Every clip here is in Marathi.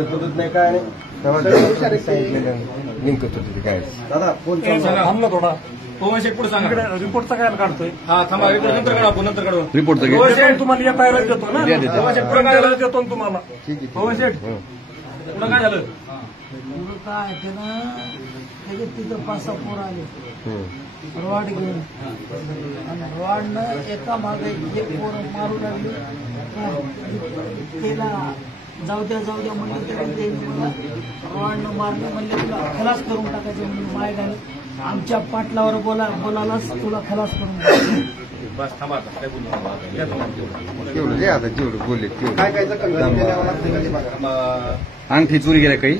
दिसत होत नाही काय नाही तेव्हा लिंकत होते ते काय दादा फोन थांबला थोडा पवन शेठ पुढे सांगा रिपोर्टचा काय काढतोय हा थांबा रिपोर्ट नंतर काढू आपण नंतर काढू रिपोर्टचा तुम्हाला येता देतो ना पवन शेठ पुढे काय झालं देतो तुम्हाला पवन शेठ पुढे काय झालं काय ते ना लगेच तिथं 5-6 पोरं आले रॉड घेऊन आणि रॉडनं एका मागे एक पोरं मारू लागली त्याला जाऊ द्या म्हणलं तरी ते मला रॉडनं मारलं म्हणले तुला खलास करून टाकायचं म्हणून माय घाल आमच्या पाटलावर बोलालाच तुला खलास करून बस थांबा काय तेवढं रे आता जेवढं बोलले अंगठी चोरी गेल्या काही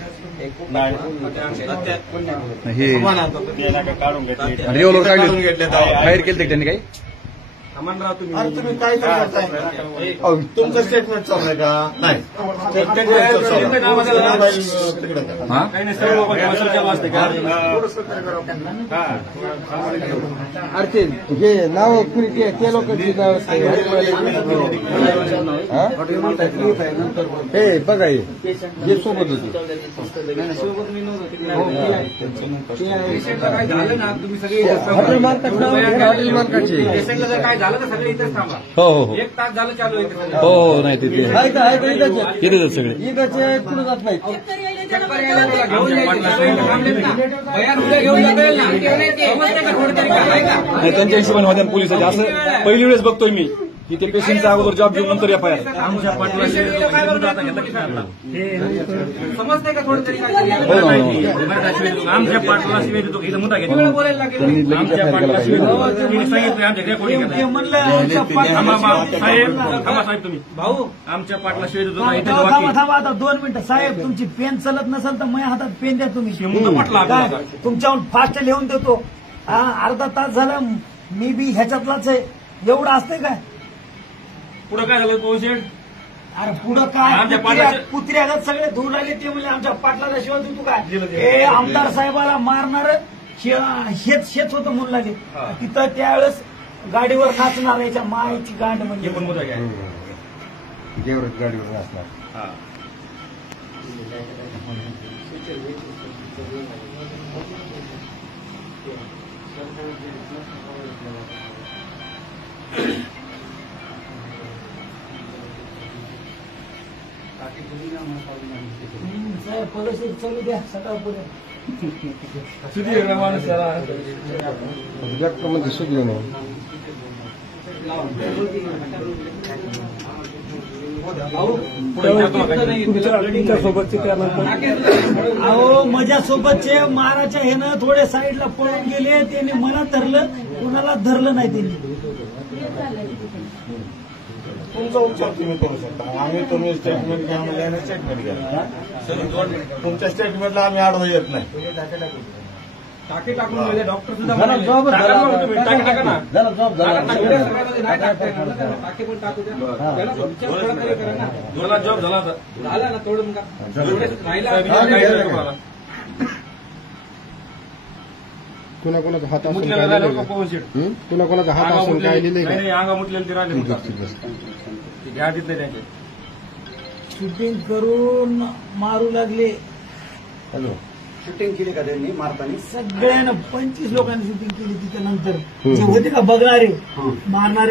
हे रिव्हॉल्वर काढले बाहेर केलं त्यांनी काही तुम्ही काय करताय तुमचं स्टेटमेंट चाललंय का नाही अरे हे नाव ते लोकांची नाव हे बघा हे सोबत होते हॉटेल मार्केटची काय झालं तर सगळे इथेच थांबा हो 1 तास झालं चालू आहे हो नाही तिथे येते सगळे पुढे जात नाही त्यांच्या हिशोबाने पोलिसांच्या असं पहिली वेळेस बघतोय मी की ते पेशंटचा अगोदर जॉब घेऊन नंतर एफआयआर आमच्या पाटला समजते का थोडं तरी आमच्या पाटला शिवाय देतो इथं मुद्दा घेतो बोलायला लागेल आमच्या पाटला शिवाय सांगितलं आमच्या साहेब तुम्ही भाऊ आमच्या पाटला शिवाय देतो थांबा आता 2 मिनिटं साहेब तुमची पेन चलत नसेल तर माझ्या हातात पेन द्या तुम्ही मुद्दा तुमच्याहून फास्ट लिहून देतो अर्धा तास झाला मी बी ह्याच्यातलाच आहे एवढं असतंय काय पुढं काय झालं पवन शेठ अरे पुढं काय पुत्र्यागत सगळे धुवून राहिले ते म्हणजे आमच्या पाटलाला शिवाय तू काय हे आमदार साहेबाला मारणार हेच होतं म्हणून लागले तिथं त्यावेळेस गाडीवर नाचणार याच्या मायची गांड म्हणजे पण मुद्दा घ्या जेवढं गाडीवर असणार साहेब पॉलिसी चालू द्या सकाळपर्यंत मध्ये सुटलं नाही अहो माझ्यासोबतचे माराच्या ह्यानं थोडे साईडला पळून गेले त्यांनी मला धरलं कुणाला धरलं नाही त्यांनी तुमचा उपचार तुम्ही करू शकता आम्ही तुम्ही स्टेटमेंट घ्या म्हणजे स्टेटमेंट घ्या तुमच्या स्टेटमेंटला आम्ही आडवं येत नाही टाके टाकून डॉक्टर सुद्धा टाके पण टाकू द्या जॉब झाला ना थोडं राहिला कुणाकोणाचा हात असून कुणाकोणाचा हात असून काय लिहिलंय अंगा मुटलेलं ते राहिले घ्या तिथले त्यांचे शूटिंग करून मारू लागले हॅलो शूटिंग केली का त्यांनी मारताना सगळ्यांना 25 लोकांनी शूटिंग केली तिथे नंतर जे होते का बघणारे मारणारे